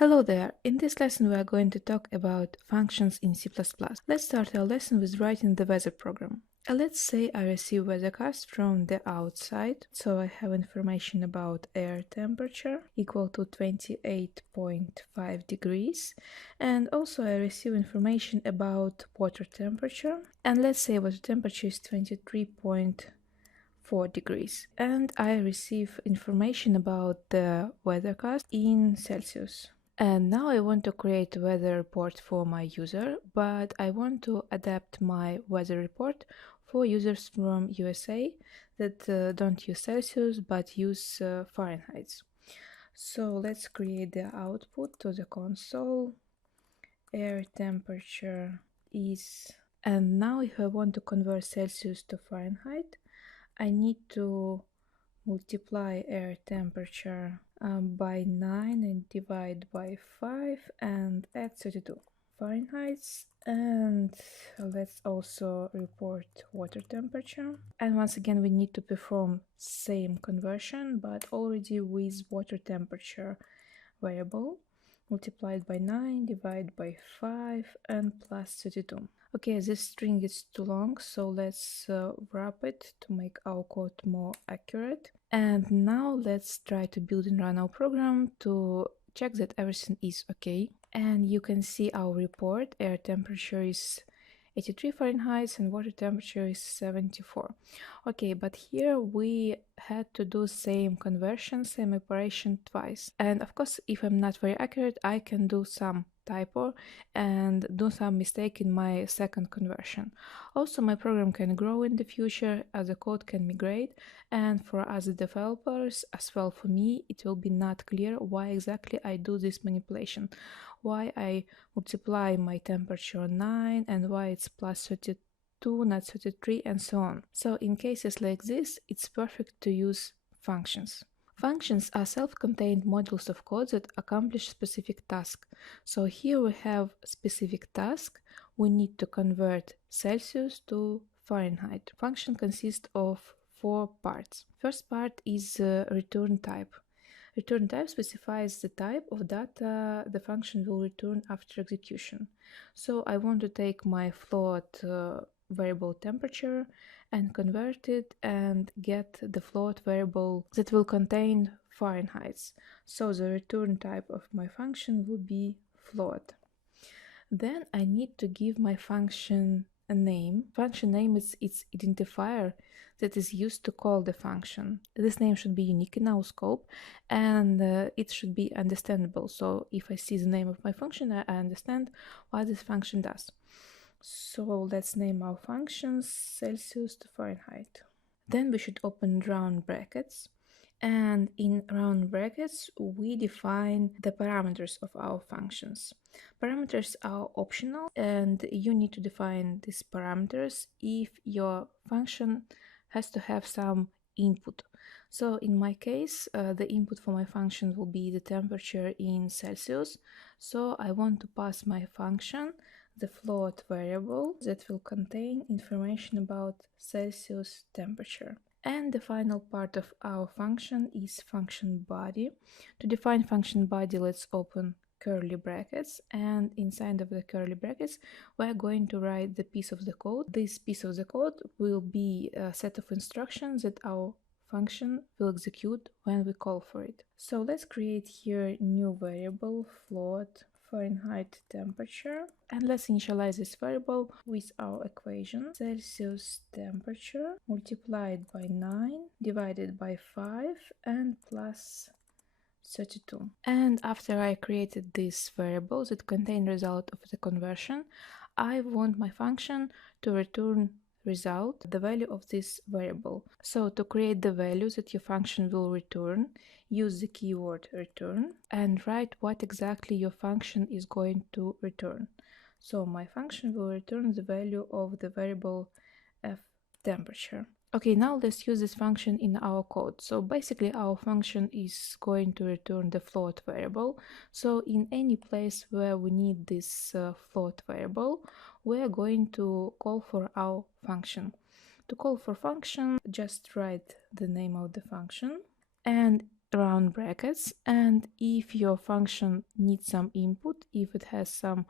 Hello there! In this lesson we are going to talk about functions in C++. Let's start our lesson with writing the weather program. Let's say I receive weathercast from the outside, so I have information about air temperature equal to 28.5 degrees, and also I receive information about water temperature, and let's say water temperature is 23.4 degrees, and I receive information about the weathercast in Celsius. And now I want to create a weather report for my user, but I want to adapt my weather report for users from USA that don't use Celsius but use Fahrenheit. So let's create the output to the console. Air temperature is... And now if I want to convert Celsius to Fahrenheit, I need to multiply air temperature by 9 and divide by 5 and add 32 Fahrenheit. And let's also report water temperature. And once again, we need to perform same conversion, but already with water temperature variable. Multiplied by 9, divide by 5, and plus 32. Okay, this string is too long, so let's wrap it to make our code more accurate. And now let's try to build and run our program to check that everything is okay. And you can see our report. Air temperature is 83 Fahrenheit and water temperature is 74. Okay, but here we had to do same conversion, same operation twice. And of course, if I'm not very accurate, I can do some typo and do some mistake in my second conversion. Also, my program can grow in the future as the code can migrate, and for other developers, as well for me, it will be not clear why exactly I do this manipulation, why I multiply my temperature on 9 and why it's plus 32, not 33, and so on. So in cases like this, it's perfect to use functions. Functions are self-contained modules of code that accomplish specific task. So here we have specific task. We need to convert Celsius to Fahrenheit. Function consists of 4 parts. First part is return type. Return type specifies the type of data the function will return after execution. So I want to take my float variable temperature and convert it and get the float variable that will contain Fahrenheit. So the return type of my function will be float. Then I need to give my function a name. Function name is its identifier that is used to call the function. This name should be unique in our scope and it should be understandable. So if I see the name of my function, I understand what this function does. So let's name our functions Celsius to Fahrenheit. Then we should open round brackets. And in round brackets, we define the parameters of our functions. Parameters are optional, and you need to define these parameters if your function has to have some input. So in my case, the input for my function will be the temperature in Celsius. So I want to pass my function the float variable that will contain information about Celsius temperature. And the final part of our function is function body. To define function body, let's open curly brackets, and inside of the curly brackets we're going to write the piece of the code. This piece of the code will be a set of instructions that our function will execute when we call for it. So let's create here new variable float Fahrenheit temperature, and let's initialize this variable with our equation Celsius temperature multiplied by 9 divided by 5 and plus 32. And after I created these variables that contain result of the conversion, I want my function to return result, the value of this variable. So to create the value that your function will return, use the keyword return and write what exactly your function is going to return. So my function will return the value of the variable f temperature. Okay, now let's use this function in our code. So basically our function is going to return the float variable. So in any place where we need this float variable, we are going to call for our function. To call for function, just write the name of the function. And round brackets, and if your function needs some input, if it has some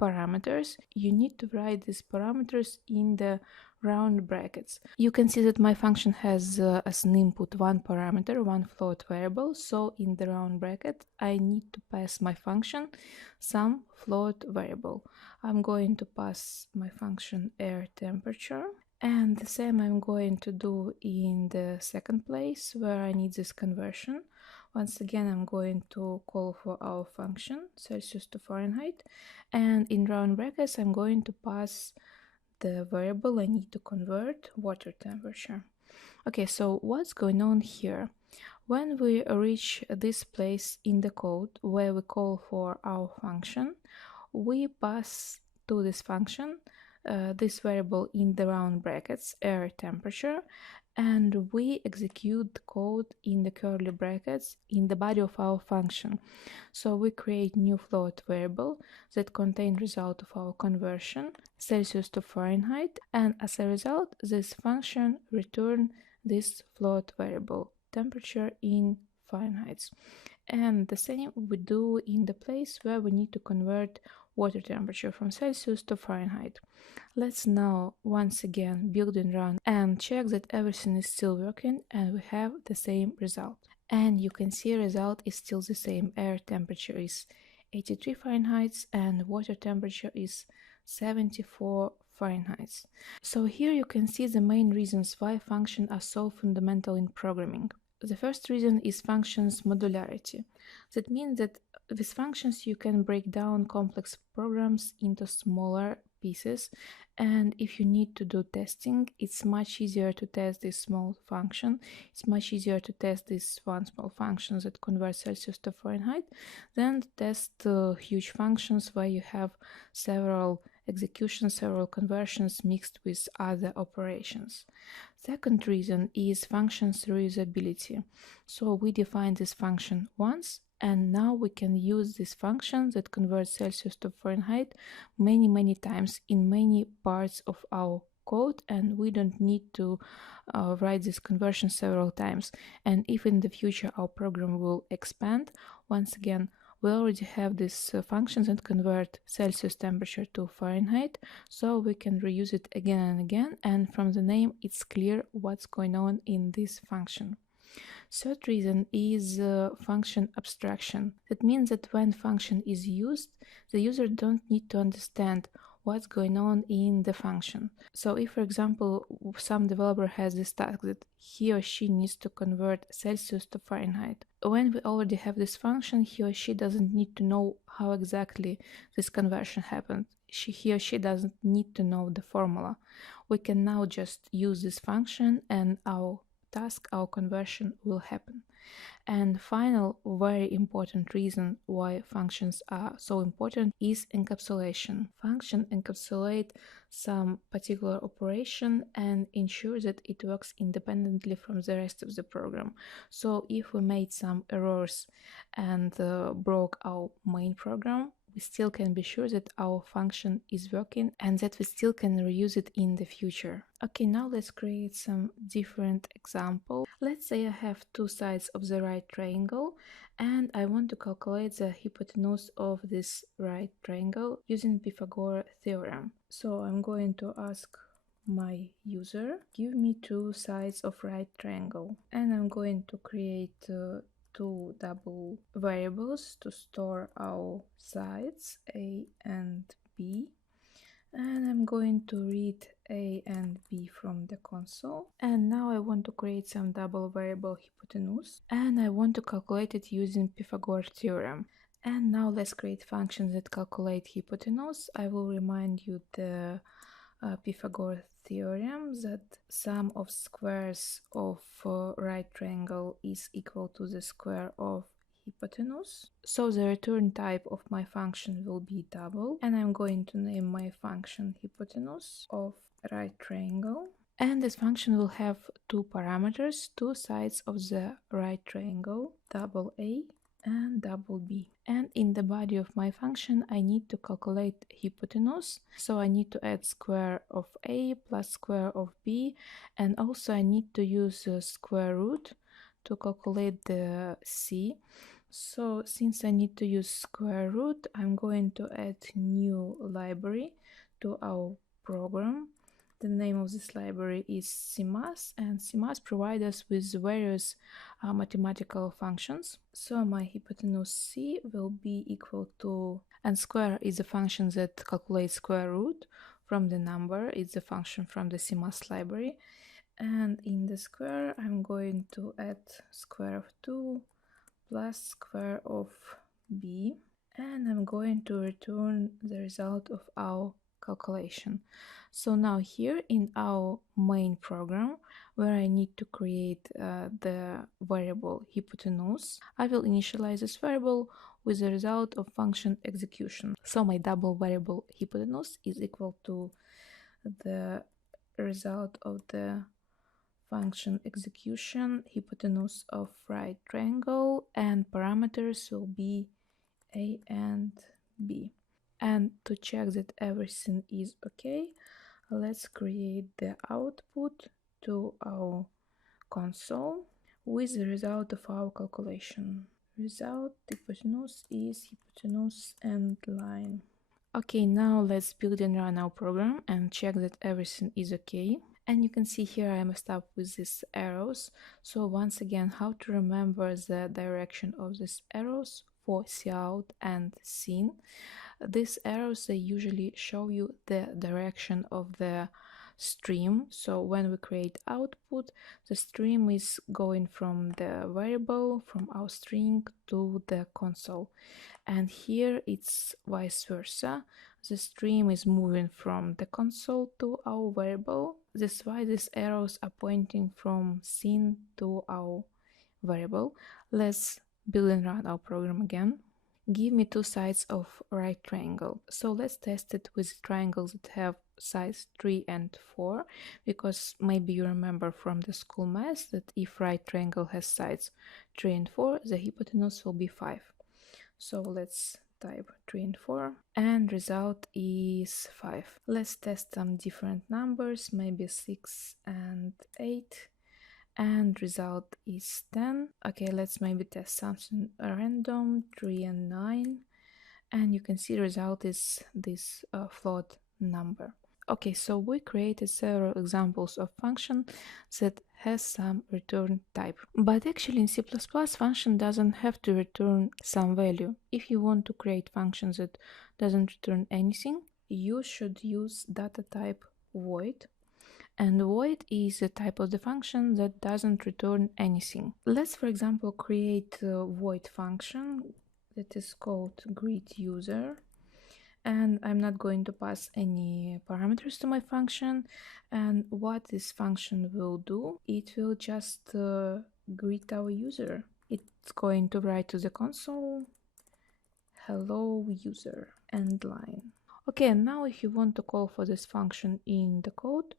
parameters, you need to write these parameters in the round brackets. You can see that my function has as an input one parameter, one float variable, so in the round bracket I need to pass my function some float variable. I'm going to pass my function air temperature, and the same I'm going to do in the second place where I need this conversion. Once again, I'm going to call for our function Celsius to Fahrenheit, and in round brackets I'm going to pass the variable I need to convert, water temperature. Okay, so what's going on here? When we reach this place in the code where we call for our function, we pass to this function this variable in the round brackets, air temperature, and we execute the code in the curly brackets in the body of our function. So we create new float variable that contain result of our conversion, Celsius to Fahrenheit, and as a result, this function return this float variable, temperature in Fahrenheit. And the same we do in the place where we need to convert water temperature from Celsius to Fahrenheit. Let's now once again build and run and check that everything is still working and we have the same result. And you can see result is still the same. Air temperature is 83 Fahrenheit and water temperature is 74 Fahrenheit. So here you can see the main reasons why functions are so fundamental in programming. The first reason is functions modularity. That means that with functions you can break down complex programs into smaller pieces, and if you need to do testing, it's much easier to test this small function. It's much easier to test this one small function that converts Celsius to Fahrenheit than to test huge functions where you have several executions, several conversions mixed with other operations. Second reason is functions reusability. So we define this function once, and now we can use this function that converts Celsius to Fahrenheit many times in many parts of our code, and we don't need to write this conversion several times. And if in the future our program will expand, once again we already have these functions that convert Celsius temperature to Fahrenheit, so we can reuse it again and again, and from the name it's clear what's going on in this function. Third reason is function abstraction. That means that when function is used, the user don't need to understand what's going on in the function. So if, for example, some developer has this task that he or she needs to convert Celsius to Fahrenheit, when we already have this function, he or she doesn't need to know how exactly this conversion happened. He or she doesn't need to know the formula. We can now just use this function and our task, our conversion will happen. And final, very important reason why functions are so important is encapsulation. Function encapsulate some particular operation and ensure that it works independently from the rest of the program. So if we made some errors and broke our main program, we still can be sure that our function is working and that we still can reuse it in the future. Okay, now let's create some different example. Let's say I have two sides of the right triangle and I want to calculate the hypotenuse of this right triangle using Pythagoras theorem. So I'm going to ask my user, give me two sides of right triangle, and I'm going to create two double variables to store our sides A and B, and I'm going to read A and B from the console. And now I want to create some double variable hypotenuse, and I want to calculate it using Pythagoras theorem. And now let's create functions that calculate hypotenuse. I will remind you the Pythagoras theorem that sum of squares of right triangle is equal to the square of hypotenuse. So the return type of my function will be double, and I'm going to name my function hypotenuse of right triangle. And this function will have two parameters, two sides of the right triangle, double A and double B. And in the body of my function I need to calculate hypotenuse, so I need to add square of A plus square of B, and also I need to use a square root to calculate the c. So since I need to use square root, I'm going to add new library to our program. The name of this library is CMAS, and CMAS provides us with various mathematical functions. So my hypotenuse c will be equal to, and square is a function that calculates square root from the number. It's a function from the CMAS library. And in the square, I'm going to add square of 2 plus square of b, and I'm going to return the result of our calculation. So now here in our main program, where I need to create the variable hypotenuse, I will initialize this variable with the result of function execution. So my double variable hypotenuse is equal to the result of the function execution hypotenuse of right triangle, and parameters will be a and b. And to check that everything is okay, let's create the output to our console with the result of our calculation. Result hypotenuse is hypotenuse and line. Okay, now let's build and run our program and check that everything is okay. And you can see here I messed up with these arrows. So once again, how to remember the direction of these arrows for cout and scene. These arrows, they usually show you the direction of the stream. So when we create output, the stream is going from the variable, from our string to the console. And here it's vice versa. The stream is moving from the console to our variable. That's why these arrows are pointing from scene to our variable. Let's build and run our program again. Give me two sides of right triangle. So let's test it with triangles that have sides 3 and 4, because maybe you remember from the school math that if right triangle has sides 3 and 4, the hypotenuse will be 5. So let's type 3 and 4, and result is 5. Let's test some different numbers, maybe 6 and 8, and result is 10. Okay, let's maybe test something random, 3 and 9, and you can see the result is this float number. Okay, so we created several examples of function that has some return type. But actually in C++ function doesn't have to return some value. If you want to create functions that doesn't return anything, you should use data type void. And void is the type of the function that doesn't return anything. Let's, for example, create a void function that is called greetUser. And I'm not going to pass any parameters to my function. And what this function will do, it will just greet our user. It's going to write to the console, hello user, end line. Okay, and now if you want to call for this function in the code,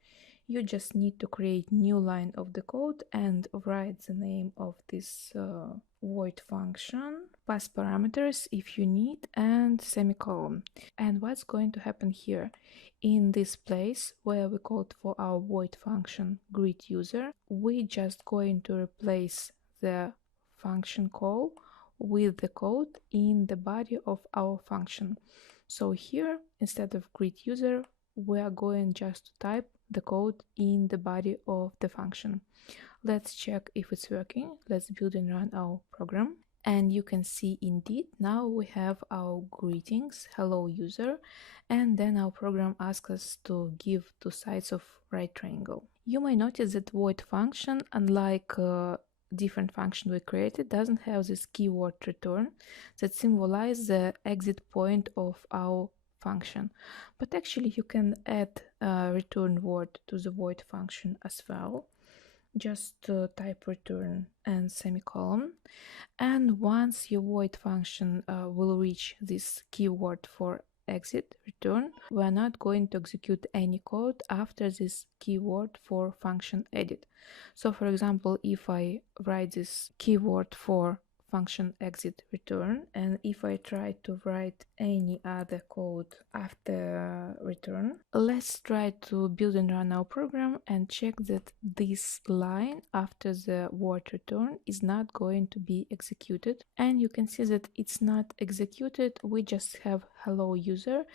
you just need to create new line of the code and write the name of this void function, pass parameters if you need, and semicolon. And what's going to happen here? In this place where we called for our void function greetUser, we just going to replace the function call with the code in the body of our function. So here, instead of greetUser, we are going just to type the code in the body of the function. Let's check if it's working. Let's build and run our program. And you can see indeed now we have our greetings, hello user, and then our program asks us to give two sides of right triangle. You may notice that void function, unlike different function we created, doesn't have this keyword return that symbolize the exit point of our function. But actually you can add a return word to the void function as well. Just type return and semicolon, and once your void function will reach this keyword for exit return, we are not going to execute any code after this keyword for function edit. So for example, if I write this keyword for function exit return, and if I try to write any other code after return, let's try to build and run our program and check that this line after the word return is not going to be executed. And you can see that it's not executed, we just have hello user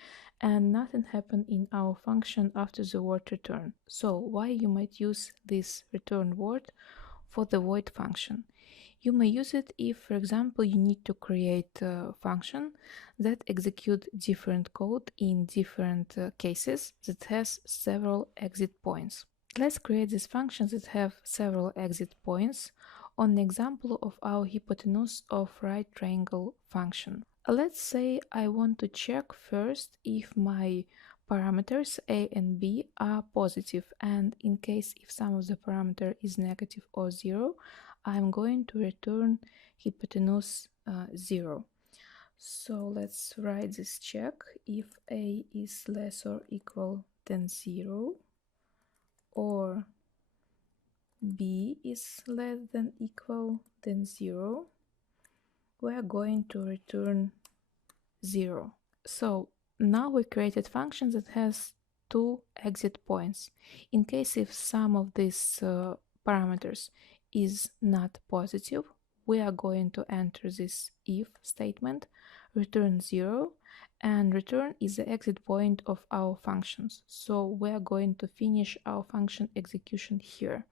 and nothing happened in our function after the word return. So why you might use this return word for the void function? You may use it if, for example, you need to create a function that execute different code in different cases that has several exit points. Let's create these functions that have several exit points on the example of our hypotenuse of right triangle function. Let's say I want to check first if my parameters a and b are positive, and in case if some of the parameter is negative or 0, I'm going to return hypotenuse 0. So let's write this check. If a is less or equal than 0, or b is less than equal than 0, we're going to return 0. So now we created function that has two exit points. In case if some of these parameters is not positive, we are going to enter this if statement, return 0, and return is the exit point of our functions. So we are going to finish our function execution here.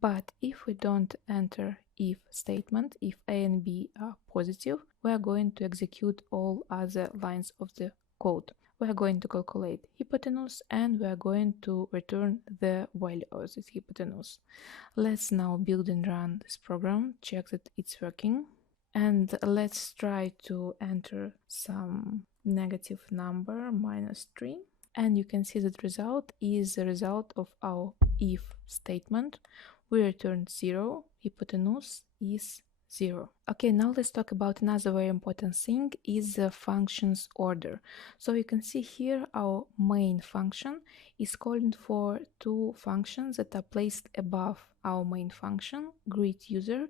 But if we don't enter if statement, if a and b are positive, we are going to execute all other lines of the code. We are going to calculate hypotenuse and we are going to return the value of this hypotenuse. Let's now build and run this program, check that it's working, and let's try to enter some negative number, -3. And you can see that result is the result of our if statement. We return 0, hypotenuse is 0. Okay, now let's talk about another very important thing, is the functions order. So you can see here our main function is calling for two functions that are placed above our main function, greet user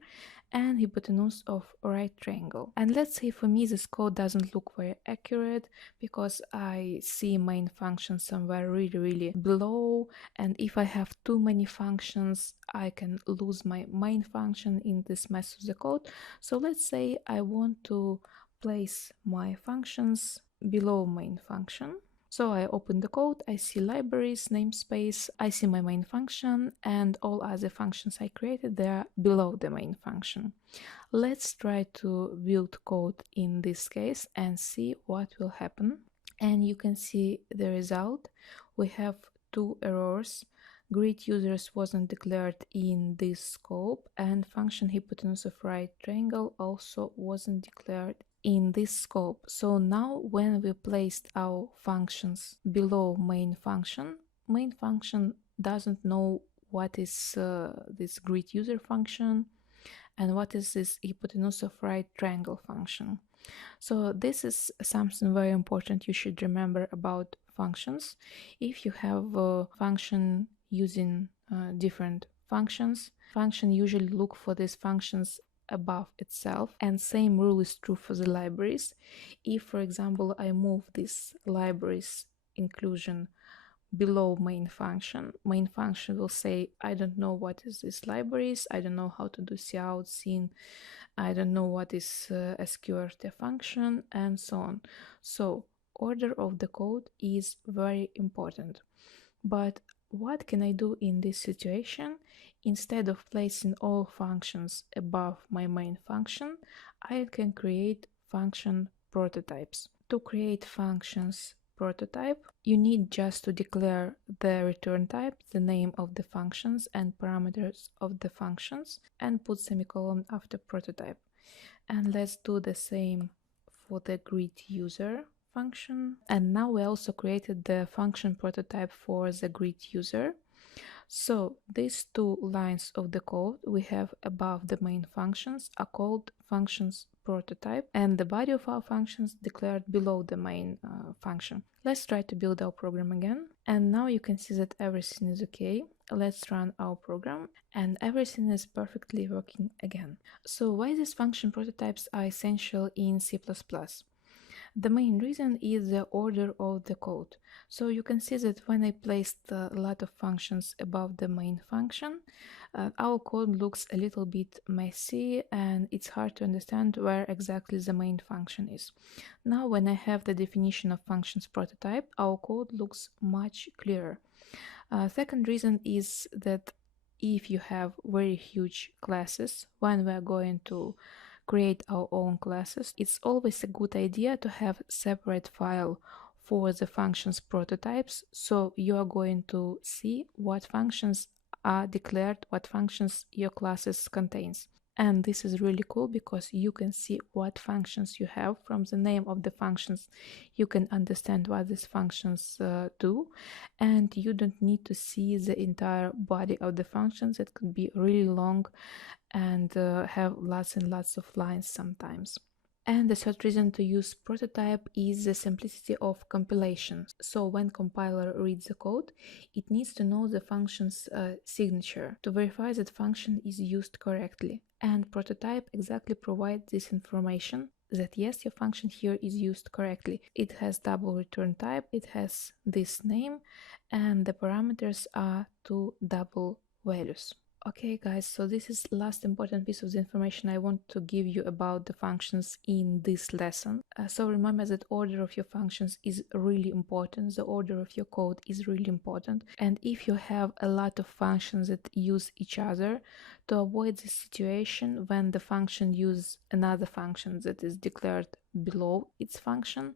and hypotenuse of right triangle. And let's say for me this code doesn't look very accurate because I see main function somewhere really below, and if I have too many functions I can lose my main function in this mess of the code. So let's say I want to place my functions below main function. So I open the code, I see libraries, namespace, I see my main function, and all other functions I created, they are below the main function. Let's try to build code in this case and see what will happen. And you can see the result. We have two errors. Greet users wasn't declared in this scope, and function hypotenuse of right triangle also wasn't declared in this scope. So now when we placed our functions below main function doesn't know what is this greet user function and what is this hypotenuse of right triangle function. So this is something very important you should remember about functions. If you have a function using different functions, function usually look for these functions above itself, and same rule is true for the libraries. If, for example, I move this libraries inclusion below main function will say, I don't know what is this libraries, I don't know how to do cout, scene, I don't know what is sqrt function, and so on. So order of the code is very important. But what can I do in this situation? Instead of placing all functions above my main function, I can create function prototypes. To create functions prototype, you need just to declare the return type, the name of the functions and parameters of the functions, and put semicolon after prototype. And let's do the same for the greet user function. And now we also created the function prototype for the greet user. So these two lines of the code we have above the main functions are called functions prototype, and the body of our functions declared below the main function. Let's try to build our program again. And now you can see that everything is okay. let's run our program, and everything is perfectly working again. So why these function prototypes are essential in C++? The main reason is the order of the code. So you can see that when I placed a lot of functions above the main function, our code looks a little bit messy and it's hard to understand where exactly the main function is. Now when I have the definition of functions prototype, our code looks much clearer. Second reason is that if you have very huge classes, when we are going to create our own classes, it's always a good idea to have separate file for the functions prototypes, so you are going to see what functions are declared, what functions your classes contains. And this is really cool because you can see what functions you have from the name of the functions. You can understand what these functions do, and you don't need to see the entire body of the functions. It could be really long and have lots and lots of lines sometimes. And the third reason to use prototype is the simplicity of compilation. So when compiler reads the code, it needs to know the function's signature to verify that function is used correctly. And prototype exactly provides this information that yes, your function here is used correctly. It has double return type, it has this name, and the parameters are two double values. Okay guys, so this is last important piece of the information I want to give you about the functions in this lesson. So remember that order of your functions is really important, the order of your code is really important, and if you have a lot of functions that use each other, to avoid this situation when the function uses another function that is declared below its function,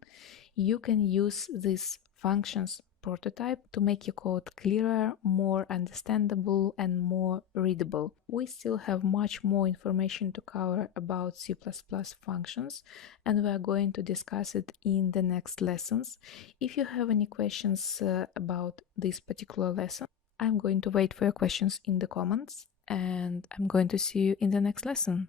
you can use these functions prototype to make your code clearer, more understandable, and more readable. We still have much more information to cover about C++ functions, and we are going to discuss it in the next lessons. If you have any questions about this particular lesson, I'm going to wait for your questions in the comments, and I'm going to see you in the next lesson.